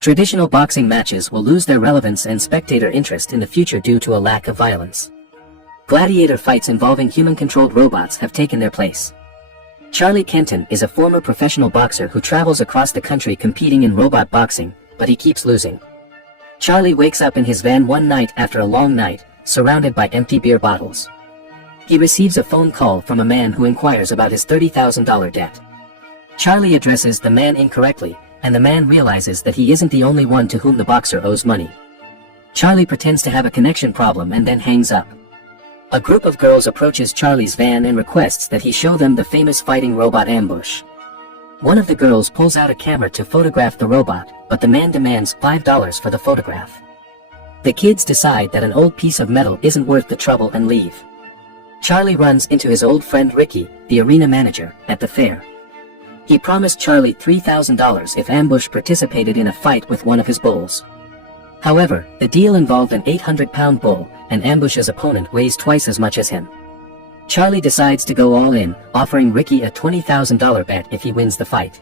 Traditional boxing matches will lose their relevance and spectator interest in the future due to a lack of violence. Gladiator fights involving human-controlled robots have taken their place. Charlie Kenton is a former professional boxer who travels across the country competing in robot boxing, but he keeps losing. Charlie wakes up in his van one night after a long night, surrounded by empty beer bottles. He receives a phone call from a man who inquires about his $30,000 debt. Charlie addresses the man incorrectly, and the man realizes that he isn't the only one to whom the boxer owes money. Charlie pretends to have a connection problem and then hangs up. A group of girls approaches Charlie's van and requests that he show them the famous fighting robot ambush. One of the girls pulls out a camera to photograph the robot, but the man demands $5 for the photograph. The kids decide that an old piece of metal isn't worth the trouble and leave. Charlie runs into his old friend Ricky, the arena manager, at the fair. He promised Charlie $3,000 if Ambush participated in a fight with one of his bulls. However, the deal involved an 800-pound bull, and Ambush's opponent weighs twice as much as him. Charlie decides to go all in, offering Ricky a $20,000 bet if he wins the fight.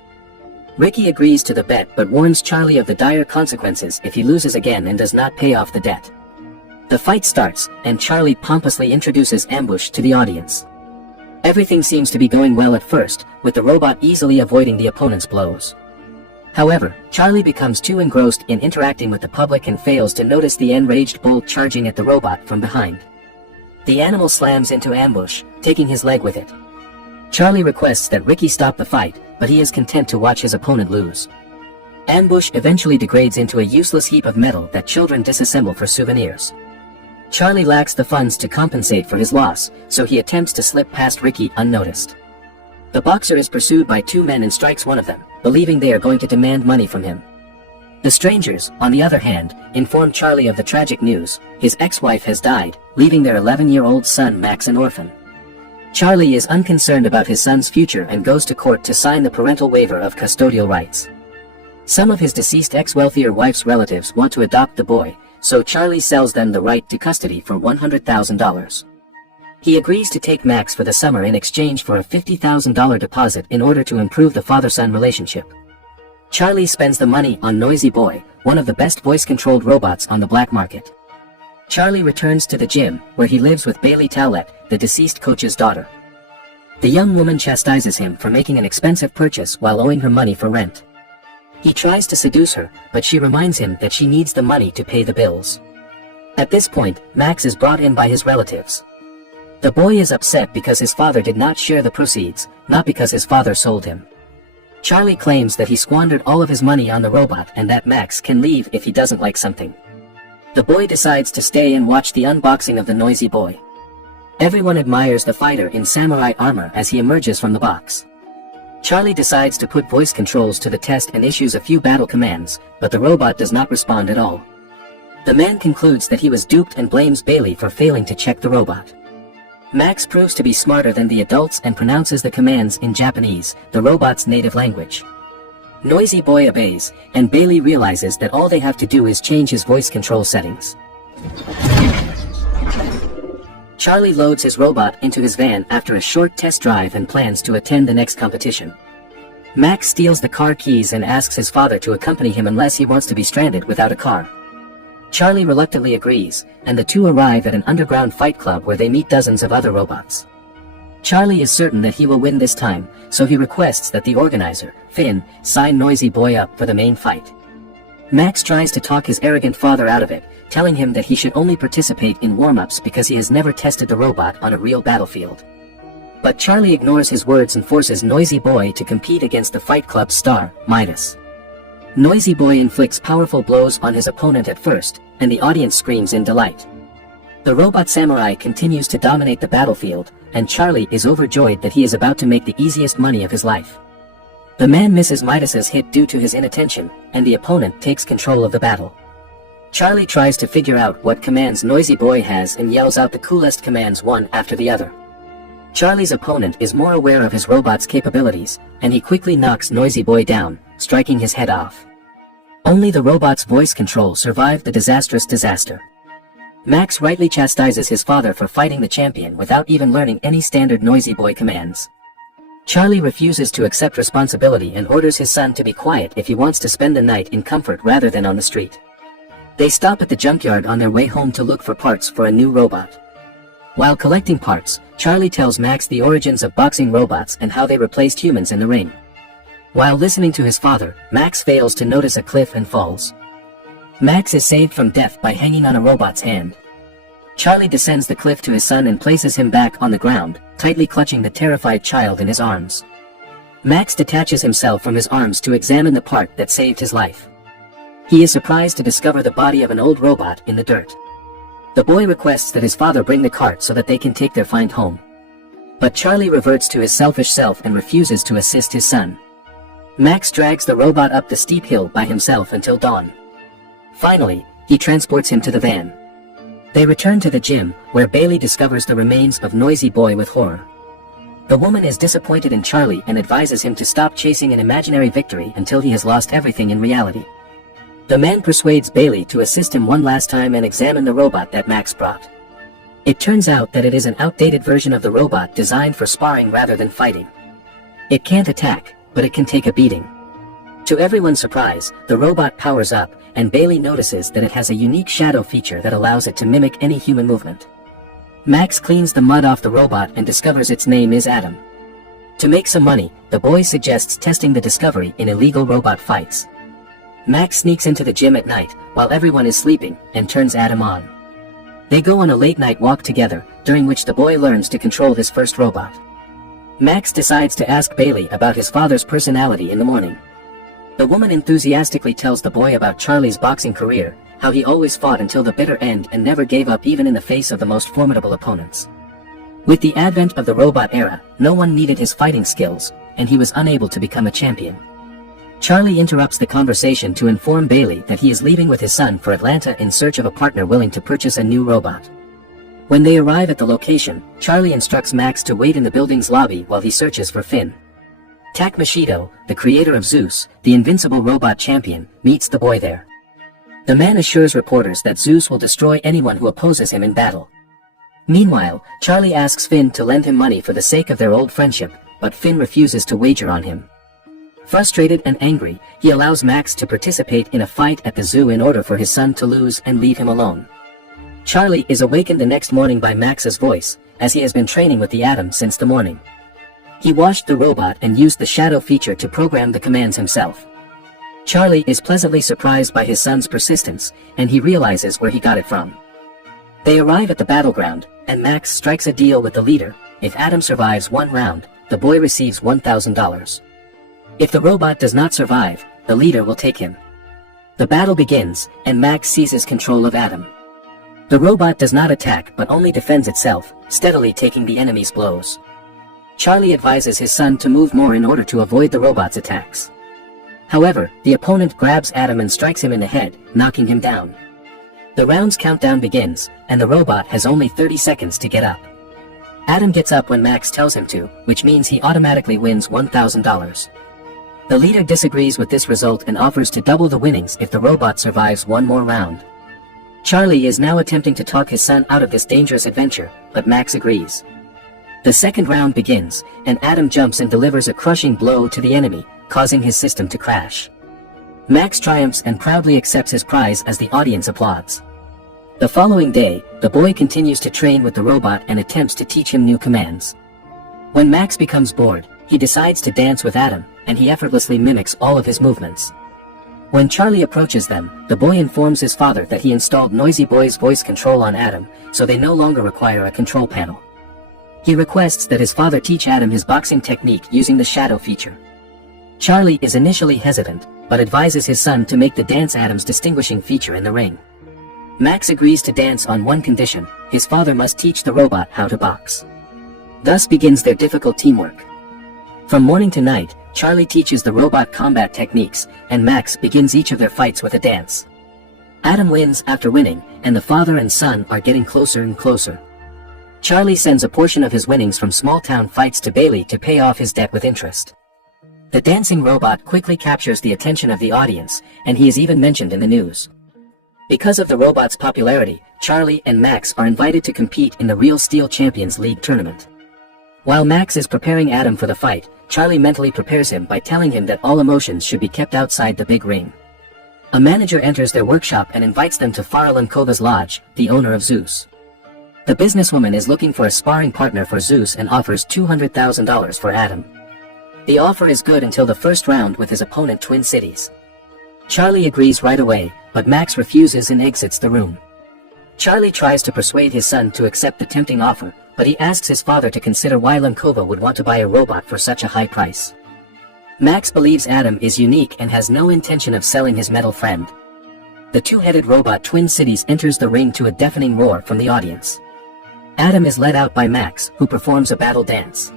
Ricky agrees to the bet but warns Charlie of the dire consequences if he loses again and does not pay off the debt. The fight starts, and Charlie pompously introduces Ambush to the audience. Everything seems to be going well at first, with the robot easily avoiding the opponent's blows. However, Charlie becomes too engrossed in interacting with the public and fails to notice the enraged bull charging at the robot from behind. The animal slams into Ambush, taking his leg with it. Charlie requests that Ricky stop the fight, but he is content to watch his opponent lose. Ambush eventually degrades into a useless heap of metal that children disassemble for souvenirs. Charlie lacks the funds to compensate for his loss, so he attempts to slip past Ricky unnoticed. The boxer is pursued by two men and strikes one of them, believing they are going to demand money from him. The strangers, on the other hand, inform Charlie of the tragic news: his ex-wife has died, leaving their 11-year-old son Max an orphan. Charlie is unconcerned about his son's future and goes to court to sign the parental waiver of custodial rights. Some of his deceased ex-wealthier wife's relatives want to adopt the boy, so Charlie sells them the right to custody for $100,000. He agrees to take Max for the summer in exchange for a $50,000 deposit in order to improve the father-son relationship. Charlie spends the money on Noisy Boy, one of the best voice-controlled robots on the black market. Charlie returns to the gym, where he lives with Bailey Towlett, the deceased coach's daughter. The young woman chastises him for making an expensive purchase while owing her money for rent. He tries to seduce her, but she reminds him that she needs the money to pay the bills. At this point, Max is brought in by his relatives. The boy is upset because his father did not share the proceeds, not because his father sold him. Charlie claims that he squandered all of his money on the robot and that Max can leave if he doesn't like something. The boy decides to stay and watch the unboxing of the Noisy Boy. Everyone admires the fighter in samurai armor as he emerges from the box. Charlie decides to put voice controls to the test and issues a few battle commands, but the robot does not respond at all. The man concludes that he was duped and blames Bailey for failing to check the robot. Max proves to be smarter than the adults and pronounces the commands in Japanese, the robot's native language. Noisy Boy obeys, and Bailey realizes that all they have to do is change his voice control settings. Charlie loads his robot into his van after a short test drive and plans to attend the next competition. Max steals the car keys and asks his father to accompany him unless he wants to be stranded without a car. Charlie reluctantly agrees, and the two arrive at an underground fight club where they meet dozens of other robots. Charlie is certain that he will win this time, so he requests that the organizer, Finn, sign Noisy Boy up for the main fight. Max tries to talk his arrogant father out of it, telling him that he should only participate in warm-ups because he has never tested the robot on a real battlefield. But Charlie ignores his words and forces Noisy Boy to compete against the Fight Club's star, Midas. Noisy Boy inflicts powerful blows on his opponent at first, and the audience screams in delight. The robot samurai continues to dominate the battlefield, and Charlie is overjoyed that he is about to make the easiest money of his life. The man misses Midas's hit due to his inattention, and the opponent takes control of the battle. Charlie tries to figure out what commands Noisy Boy has and yells out the coolest commands one after the other. Charlie's opponent is more aware of his robot's capabilities, and he quickly knocks Noisy Boy down, striking his head off. Only the robot's voice control survived the disastrous disaster. Max rightly chastises his father for fighting the champion without even learning any standard Noisy Boy commands. Charlie refuses to accept responsibility and orders his son to be quiet if he wants to spend the night in comfort rather than on the street. They stop at the junkyard on their way home to look for parts for a new robot. While collecting parts, Charlie tells Max the origins of boxing robots and how they replaced humans in the ring. While listening to his father, Max fails to notice a cliff and falls. Max is saved from death by hanging on a robot's hand. Charlie descends the cliff to his son and places him back on the ground, tightly clutching the terrified child in his arms. Max detaches himself from his arms to examine the part that saved his life. He is surprised to discover the body of an old robot in the dirt. The boy requests that his father bring the cart so that they can take their find home. But Charlie reverts to his selfish self and refuses to assist his son. Max drags the robot up the steep hill by himself until dawn. Finally, he transports him to the van. They return to the gym, where Bailey discovers the remains of Noisy Boy with horror. The woman is disappointed in Charlie and advises him to stop chasing an imaginary victory until he has lost everything in reality. The man persuades Bailey to assist him one last time and examine the robot that Max brought. It turns out that it is an outdated version of the robot designed for sparring rather than fighting. It can't attack, but it can take a beating. To everyone's surprise, the robot powers up, and Bailey notices that it has a unique shadow feature that allows it to mimic any human movement. Max cleans the mud off the robot and discovers its name is Adam. To make some money, the boy suggests testing the discovery in illegal robot fights. Max sneaks into the gym at night, while everyone is sleeping, and turns Adam on. They go on a late-night walk together, during which the boy learns to control his first robot. Max decides to ask Bailey about his father's personality in the morning. The woman enthusiastically tells the boy about Charlie's boxing career, how he always fought until the bitter end and never gave up even in the face of the most formidable opponents. With the advent of the robot era, no one needed his fighting skills, and he was unable to become a champion. Charlie interrupts the conversation to inform Bailey that he is leaving with his son for Atlanta in search of a partner willing to purchase a new robot. When they arrive at the location, Charlie instructs Max to wait in the building's lobby while he searches for Finn. Tak Mashido, the creator of Zeus, the invincible robot champion, meets the boy there. The man assures reporters that Zeus will destroy anyone who opposes him in battle. Meanwhile, Charlie asks Finn to lend him money for the sake of their old friendship, but Finn refuses to wager on him. Frustrated and angry, he allows Max to participate in a fight at the zoo in order for his son to lose and leave him alone. Charlie is awakened the next morning by Max's voice, as he has been training with the Atom since the morning. He washed the robot and used the shadow feature to program the commands himself. Charlie is pleasantly surprised by his son's persistence, and he realizes where he got it from. They arrive at the battleground, and Max strikes a deal with the leader. If Adam survives one round, the boy receives $1,000. If the robot does not survive, the leader will take him. The battle begins, and Max seizes control of Adam. The robot does not attack but only defends itself, steadily taking the enemy's blows. Charlie advises his son to move more in order to avoid the robot's attacks. However, the opponent grabs Adam and strikes him in the head, knocking him down. The round's countdown begins, and the robot has only 30 seconds to get up. Adam gets up when Max tells him to, which means he automatically wins $1,000. The leader disagrees with this result and offers to double the winnings if the robot survives one more round. Charlie is now attempting to talk his son out of this dangerous adventure, but Max agrees. The second round begins, and Adam jumps and delivers a crushing blow to the enemy, causing his system to crash. Max triumphs and proudly accepts his prize as the audience applauds. The following day, the boy continues to train with the robot and attempts to teach him new commands. When Max becomes bored, he decides to dance with Adam, and he effortlessly mimics all of his movements. When Charlie approaches them, the boy informs his father that he installed Noisy Boy's voice control on Adam, so they no longer require a control panel. He requests that his father teach Adam his boxing technique using the shadow feature. Charlie is initially hesitant, but advises his son to make the dance Adam's distinguishing feature in the ring. Max agrees to dance on one condition: his father must teach the robot how to box. Thus begins their difficult teamwork. From morning to night, Charlie teaches the robot combat techniques, and Max begins each of their fights with a dance. Adam wins after winning, and the father and son are getting closer and closer. Charlie sends a portion of his winnings from small-town fights to Bailey to pay off his debt with interest. The dancing robot quickly captures the attention of the audience, and he is even mentioned in the news. Because of the robot's popularity, Charlie and Max are invited to compete in the Real Steel Champions League tournament. While Max is preparing Adam for the fight, Charlie mentally prepares him by telling him that all emotions should be kept outside the big ring. A manager enters their workshop and invites them to Farlenkova's lodge, the owner of Zeus. The businesswoman is looking for a sparring partner for Zeus and offers $200,000 for Adam. The offer is good until the first round with his opponent Twin Cities. Charlie agrees right away, but Max refuses and exits the room. Charlie tries to persuade his son to accept the tempting offer, but he asks his father to consider why Lenkova would want to buy a robot for such a high price. Max believes Adam is unique and has no intention of selling his metal friend. The two-headed robot Twin Cities enters the ring to a deafening roar from the audience. Adam is led out by Max, who performs a battle dance.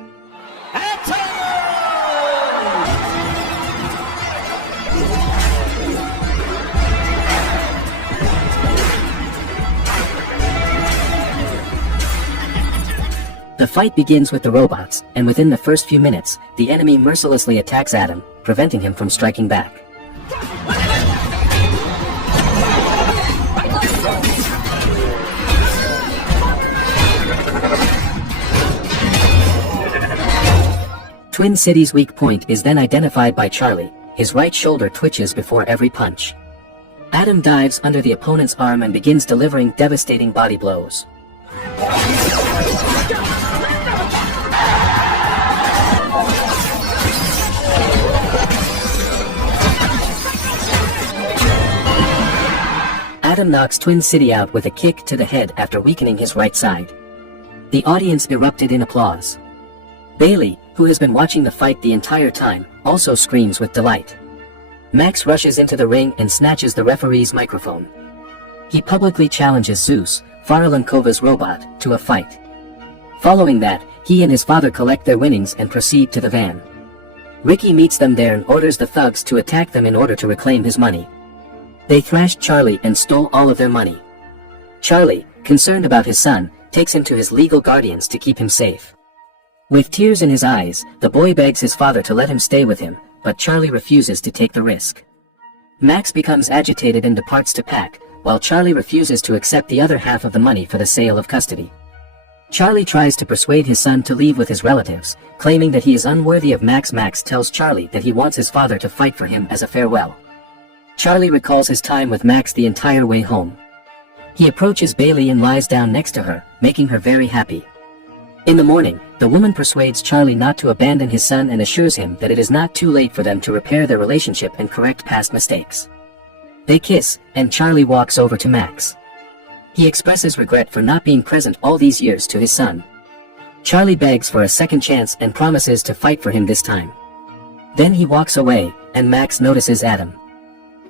The fight begins with the robots, and within the first few minutes, the enemy mercilessly attacks Adam, preventing him from striking back. Twin Cities' weak point is then identified by Charlie. His right shoulder twitches before every punch. Adam dives under the opponent's arm and begins delivering devastating body blows. Adam knocks Twin City out with a kick to the head after weakening his right side. The audience erupted in applause. Bailey, who has been watching the fight the entire time, also screams with delight. Max rushes into the ring and snatches the referee's microphone. He publicly challenges Zeus, Farlenkova's robot, to a fight. Following that, he and his father collect their winnings and proceed to the van. Ricky meets them there and orders the thugs to attack them in order to reclaim his money. They thrashed Charlie and stole all of their money. Charlie, concerned about his son, takes him to his legal guardians to keep him safe. With tears in his eyes, the boy begs his father to let him stay with him, but Charlie refuses to take the risk. Max becomes agitated and departs to pack, while Charlie refuses to accept the other half of the money for the sale of custody. Charlie tries to persuade his son to leave with his relatives, claiming that he is unworthy of Max. Max tells Charlie that he wants his father to fight for him as a farewell. Charlie recalls his time with Max the entire way home. He approaches Bailey and lies down next to her, making her very happy. In the morning, the woman persuades Charlie not to abandon his son and assures him that it is not too late for them to repair their relationship and correct past mistakes. They kiss, and Charlie walks over to Max. He expresses regret for not being present all these years to his son. Charlie begs for a second chance and promises to fight for him this time. Then he walks away, and Max notices Adam.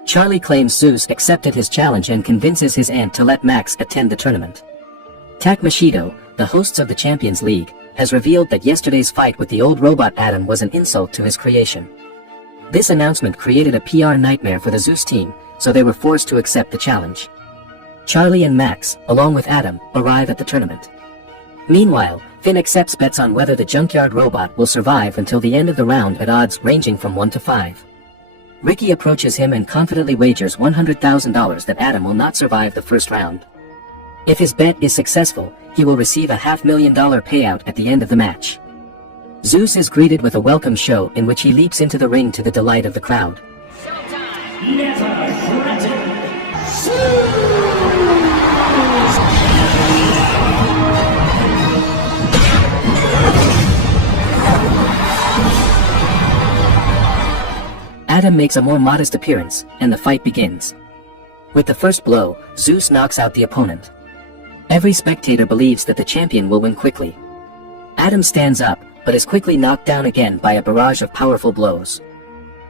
Charlie claims Zeus accepted his challenge and convinces his aunt to let Max attend the tournament. Takmashido, the hosts of the Champions League, has revealed that yesterday's fight with the old robot Adam was an insult to his creation. This announcement created a PR nightmare for the Zeus team, so they were forced to accept the challenge. Charlie and Max, along with Adam, arrive at the tournament. Meanwhile, Finn accepts bets on whether the junkyard robot will survive until the end of the round at odds ranging from 1 to 5. Ricky approaches him and confidently wagers $100,000 that Adam will not survive the first round. If his bet is successful, he will receive a $500,000 payout at the end of the match. Zeus is greeted with a welcome show in which he leaps into the ring to the delight of the crowd. Adam makes a more modest appearance, and the fight begins. With the first blow, Zeus knocks out the opponent. Every spectator believes that the champion will win quickly. Adam stands up, but is quickly knocked down again by a barrage of powerful blows.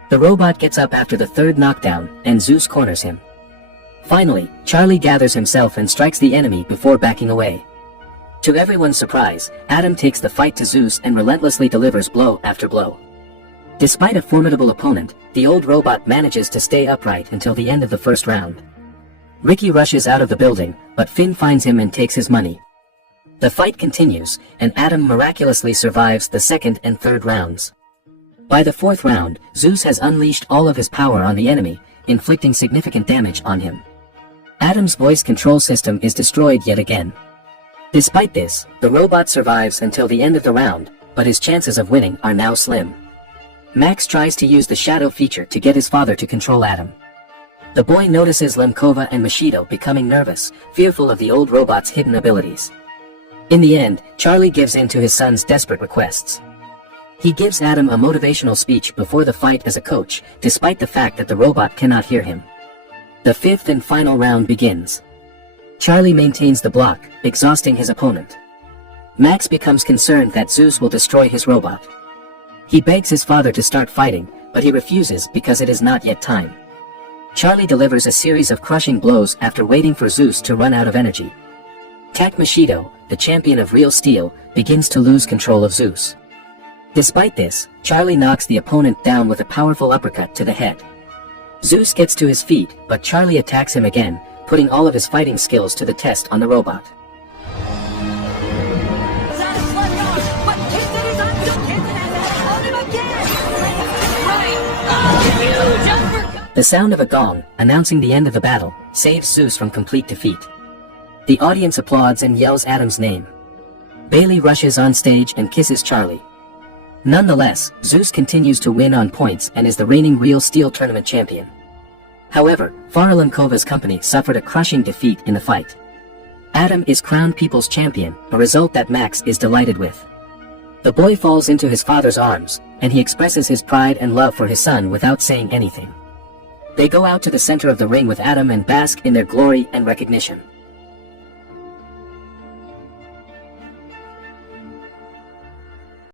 The robot gets up after the third knockdown, and Zeus corners him. Finally, Charlie gathers himself and strikes the enemy before backing away. To everyone's surprise, Adam takes the fight to Zeus and relentlessly delivers blow after blow. Despite a formidable opponent, the old robot manages to stay upright until the end of the first round. Ricky rushes out of the building, but Finn finds him and takes his money. The fight continues, and Adam miraculously survives the second and third rounds. By the fourth round, Zeus has unleashed all of his power on the enemy, inflicting significant damage on him. Adam's voice control system is destroyed yet again. Despite this, the robot survives until the end of the round, but his chances of winning are now slim. Max tries to use the shadow feature to get his father to control Adam. The boy notices Lemkova and Machido becoming nervous, fearful of the old robot's hidden abilities. In the end, Charlie gives in to his son's desperate requests. He gives Adam a motivational speech before the fight as a coach, despite the fact that the robot cannot hear him. The fifth and final round begins. Charlie maintains the block, exhausting his opponent. Max becomes concerned that Zeus will destroy his robot. He begs his father to start fighting, but he refuses because it is not yet time. Charlie delivers a series of crushing blows after waiting for Zeus to run out of energy. Tak Machido, the champion of real steel, begins to lose control of Zeus. Despite this, Charlie knocks the opponent down with a powerful uppercut to the head. Zeus gets to his feet, but Charlie attacks him again, putting all of his fighting skills to the test on the robot. The sound of a gong, announcing the end of the battle, saves Zeus from complete defeat. The audience applauds and yells Adam's name. Bailey rushes on stage and kisses Charlie. Nonetheless, Zeus continues to win on points and is the reigning Real Steel Tournament champion. However, Farah Lemkova's company suffered a crushing defeat in the fight. Adam is crowned People's Champion, a result that Max is delighted with. The boy falls into his father's arms, and he expresses his pride and love for his son without saying anything. They go out to the center of the ring with Adam and bask in their glory and recognition.